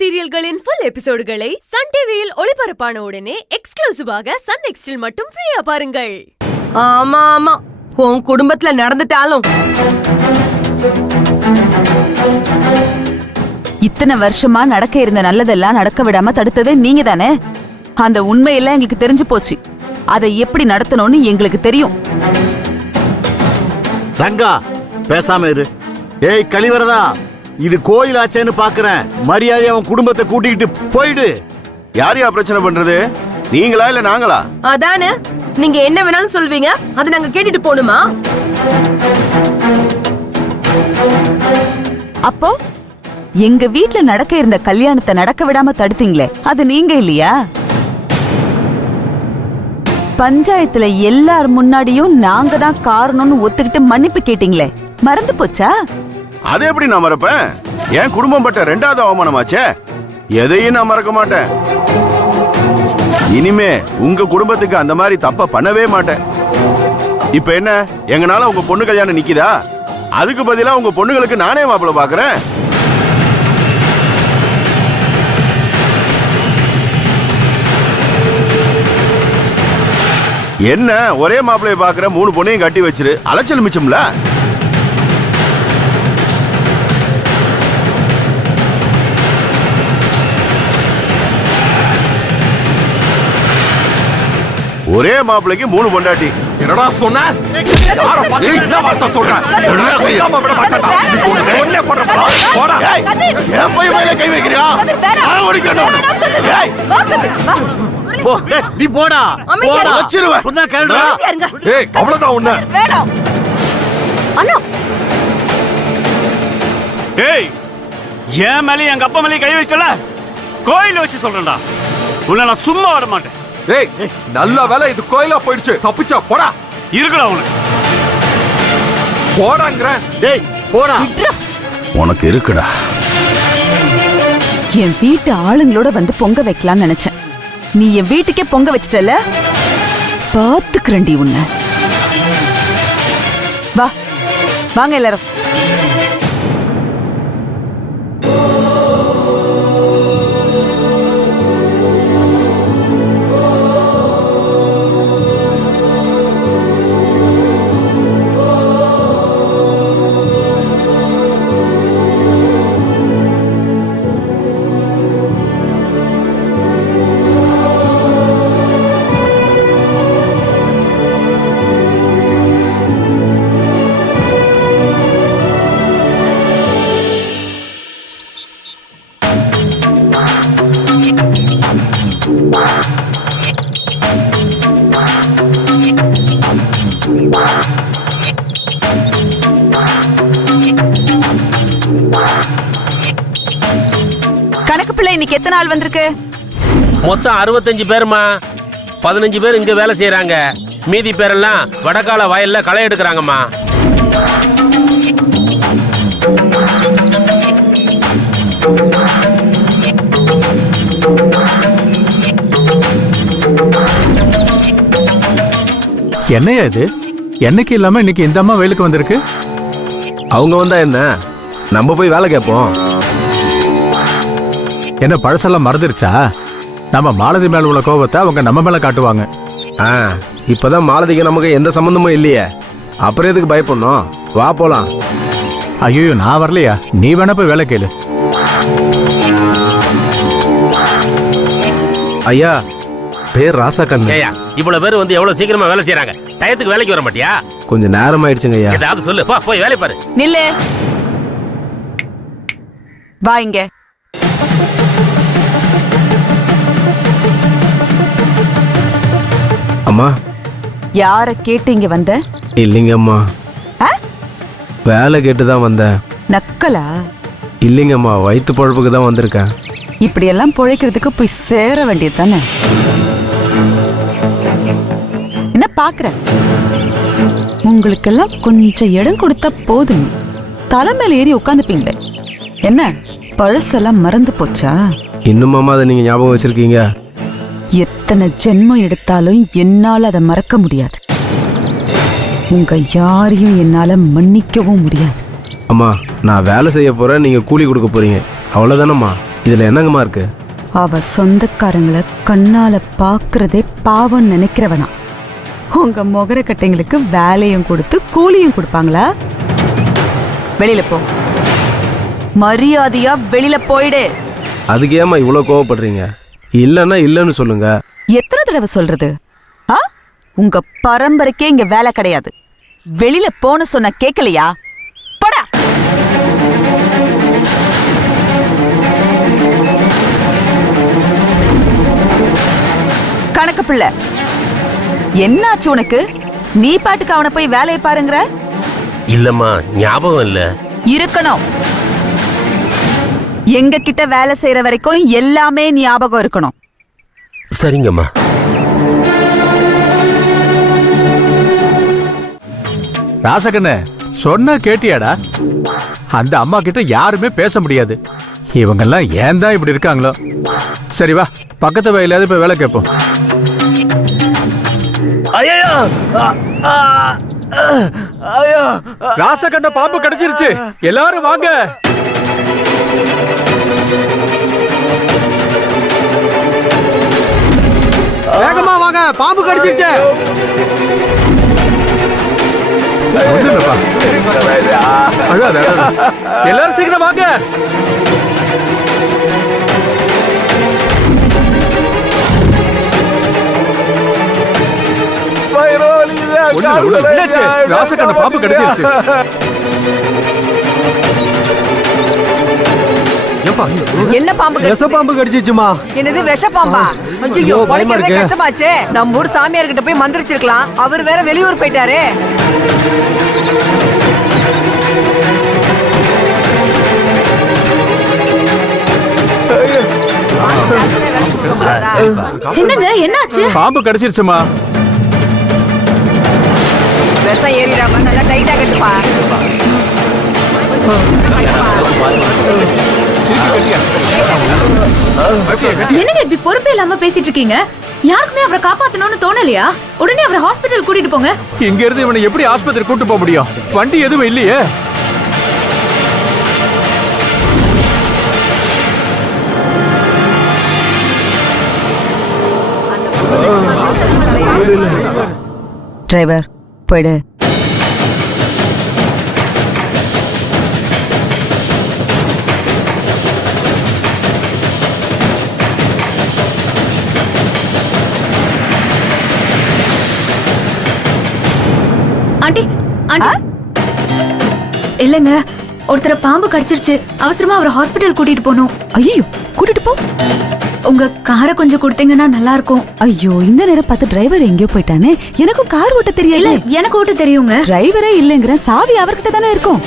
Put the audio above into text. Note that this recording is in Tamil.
சீரியல்களின் ஃபுல் எபிசோடுகளை சன் டிவியில் ஒளிபரப்பான உடனே எக்ஸ்க்ளூசிவாக சன் நெக்ஸ்டில் மட்டும் ஃப்ரீயா பாருங்கள். ஆமா ஆமா, உன் குடும்பத்துல நடந்துட்டாலும் இத்தனை வருஷமா நடக்க இருந்த நல்லதெல்லாம் நடக்க விடாம தடுத்தது நீங்க தானே. அந்த உண்மையெல்லாம் எங்களுக்கு தெரிஞ்சு போச்சு. அதை எப்படி நடத்தணும்னு எங்களுக்கு தெரியும். ரங்கா, பேசாம இரு. ஏய் கலிவரதா, இது கோயில் ஆச்சேன்னு பாக்குறேன். மரியாதை அவன் குடும்பத்தை கூட்டிக்கிட்டு போயிடு. யாரையா பிரச்சனை பண்றது, நீங்களா இல்ல நாங்களா? அதானே, நீங்க என்ன வேணாலும் சொல்வீங்க, அதை நாங்க கேட்டுட்டு போணுமா? அப்போ எங்க வீட்ல நடக்க இருந்த கல்யாணத்தை நடக்க விடாம தடுத்தீங்களே, அது நீங்க இல்லையா? பஞ்சாயத்துல எல்லார் முன்னாடியும் நாங்க தான் காரணம்னு ஒத்துக்கிட்டு மன்னிப்பு கேட்டீங்களே, மறந்து போச்சா? அது எப்படி நான் மறப்பேன்? என் குடும்பம் பட்ட 2வது அவமானமாச்சே, எதையும் நான் மறக்க மாட்டேன். இனிமே உங்க குடும்பத்துக்கு அந்த மாதிரி தப்ப பண்ணவே மாட்டேன். இப்ப என்ன, எங்கனால உங்க பொண்ணு கல்யாணம் நிக்குதா? அதுக்கு பதிலா உங்க பொண்ணுங்களுக்கு நானே மாப்பிள்ளை பாக்குறேன். என்ன ஒரே மாப்பிள்ளைய பாக்குற, 3 பொண்ணையும் கட்டி வச்சிரு, அலைச்சல் மிச்சம்ல. ஒரே மாப்பிளைக்கு 3 பொண்டாட்டி. என்னடா சொன்ன? யார பாத்து என்ன வார்த்தை சொல்ற? போடா. என் பையன் மேல கை வைக்கிறியா? நீ போடா, போடா, வச்சிருவேன். சொன்னா கேளுடா. ஏய், அவ்வளவுதான் உன்ன. அண்ணா, ஏய், என் மேலே எங்க அப்பா மேலே கை வச்சல, கோயில வச்சு சொல்றேன்டா. உன்னை நான் சும்மா வர மாட்டேன். ஏய், நல்ல வேலை இது கோயிலா போயிடுச்சு. தப்பிச்சா போடா. இருக்குடா உனக்கு. போடாங்கற. டேய் போடா. உனக்கு இருக்குடா. என் வீட்டு ஆளுங்களோட வந்து பொங்க வைக்கலாம்னு நினைச்சேன். நீ என் வீட்டுக்கே பொங்க வச்சிட்டல, பாத்துக்கிறேன்டி உன்னை. வா வாங்க எல்லாரும். கணக்கு பிள்ளை இன்னைக்கு எத்தனை ஆள் வந்திருக்கு? மொத்தம் 65 பேருமா. 15 பேர் இங்க வேலை செய்யறாங்க, மீதி பேரெல்லாம் வடகால வயல்ல களை எடுக்கிறாங்கம்மா. என்னையா இது? என்னைக்கு இல்லாம இன்னைக்கு இந்த அம்மா வேலைக்கு வந்திருக்கு. அவங்க வந்தா என்ன, நம்ம போய் வேலை கேட்போம். என்ன பழசெல்லாம் மறந்துருச்சா? நம்ம மாலதி மேல உள்ள கோபத்தை அவங்க நம்ம மேல காட்டுவாங்க. இப்பதான் மாலதிக்கு நமக்கு எந்த சம்பந்தமும் இல்லையே, அப்புறம் எதுக்கு பயப்படணும்? வா போலாம். ஐயோ, நான் வரலையா? நீ வேணா போய் வேலை கேளு. ஐயா, பேர் ராசா கண்ணு. ஏயா, இவ்வளவு பேர் வந்து எவ்வளவு சீக்கிரமா வேலை செய்யறாங்க, டயத்துக்கு வேலைக்கு வர மாட்டியா? கொஞ்சம் நேரம் ஆயிடுச்சுங்க ஐயா. ஏதாவது சொல்லு, போய் வேலை பாரு. நில்லு, வா இங்க. அம்மா. யார கேட்டு இங்க வந்த? இல்லைங்க அம்மா, வேலை கேட்டுதான் வந்தேன். நக்கலா? இல்லைங்கம்மா, வயிற்று பொழப்புக்கு தான் வந்திருக்கேன். இப்படி எல்லாம் பொழைக்கிறதுக்கு போய் சேர வேண்டியது தானே. என்ன பாக்குற? உங்களுக்கெல்லாம் கொஞ்சம் இடம் கொடுத்தா போதும், தலைமையில ஏறி உட்காந்துப்பீங்களே. என்ன பழசெல்லாம் மறந்து போச்சா? இன்னுமாமா அதை நீங்க ஞாபகம் வச்சிருக்கீங்க? எத்தனை ஜென்மம் எடுத்தாலும் என்னால அதை மறக்க முடியாது. உங்க யாரையும் என்னால மன்னிக்கவும் முடியாது. அம்மா, நான் வேலை செய்ய போறேன், நீங்க கூலி கொடுக்க போறீங்க, அவ்வளவுதானம்மா. இதுல என்னங்கம்மா இருக்கு? அவ சொந்தக்காரங்களை கண்ணால பாக்குறதே பாவம் நினைக்கிறவனா? உங்க முகரக்கட்டைங்களுக்கு வேலையும் கொடுத்து கூலியும் கொடுப்பாங்களா? வெளியில போ, மரியாதையா வெளியில போயிடு. அதுக்கு ஏமா இவ்வளவு கோவப்படுறீங்க? இல்லன்னா இல்லன்னு சொல்லுங்க. எத்தனை தடவை சொல்றது? உங்க பரம்பரைக்கே இங்க வேலை கிடையாது. வெளியில போன சொன்ன கேக்கலையா? போடா. கணக்கு பிள்ளை, என்னாச்சு உனக்கு? நீ பாட்டுக்கு அவனை போய் வேலையை பாருங்கிற? இல்லம்மா, ஞாபகம் இல்ல. இருக்கணும். எங்க கிட்ட வேலை செய்யற வரைக்கும் எல்லாமே ஞாபகம் இருக்கணும். சரிங்கம்மா. ராசகண்ணே, சொன்ன கேட்டியாடா? அந்த அம்மா கிட்ட யாருமே பேச முடியாது. இவங்கெல்லாம் ஏன் தான் இப்படி இருக்காங்களோ? சரி வா, பக்கத்து வயலாவது இப்ப வேலை கேட்போம். ராசகண்ண பாம்பு கிடைச்சிருச்சு, எல்லாரும் வாங்க. வேகமா வாங்க, பாம்பு கடிச்சிருச்சு. எல்லாரும் சீக்கிரம் வாங்க. ராசகண்ண பாம்பு கிடைச்சிருச்சு. என்ன பாம்பு? விஷ பாம்பு கடிச்சிருச்சுமா. என்னது விஷ பாம்பா? ஐயோ, பொழைக்கிறதே கஷ்டமாச்சே. நம்ம ஊர் சாமியார் கிட்ட போய் மந்திரிச்சிருக்கலாம். அவர் வேற வெளியூர் போயிட்டாரே. என்னங்க என்னாச்சு? பாம்பு கிடைச்சிருச்சுமா. விஷம் ஏறிடாம நல்லா டைட்டா கட்டுப்பா. என்னங்க இப்படி பொறுப்பே இல்லாம பேசிட்டு இருக்கீங்க? யாருக்குமே அவரை காப்பாத்தணும்னு தோணலையா? உடனே அவரை ஹாஸ்பிடல் கூட்டிட்டு போங்க. இங்க இருந்து இவனை எப்படி ஆஸ்பத்திரி கூட்டு போக முடியும்? வண்டி எதுவும் இல்லையே. டிரைவர் போயிடு. Aunty, aunty. இல்லங்க, ஒருத்தர பாம்பு கடிச்சிருச்சு. அவசரமா அவரை ஹாஸ்பிடல் கூட்டிட்டு போகணும். ஐயோ, கூட்டிட்டு போ. உங்க காரை கொஞ்சம் கொடுத்தீங்கன்னா நல்லா இருக்கும். ஐயோ, இந்த நேரம் பார்த்து டிரைவர் எங்கேயோ போயிட்டானே. எனக்கும் கார் ஓட்ட தெரியல. எனக்கு ஓட்ட தெரியுங்க. டிரைவரே இல்லைங்கிற, சாவி அவர்கிட்ட தானே இருக்கும்.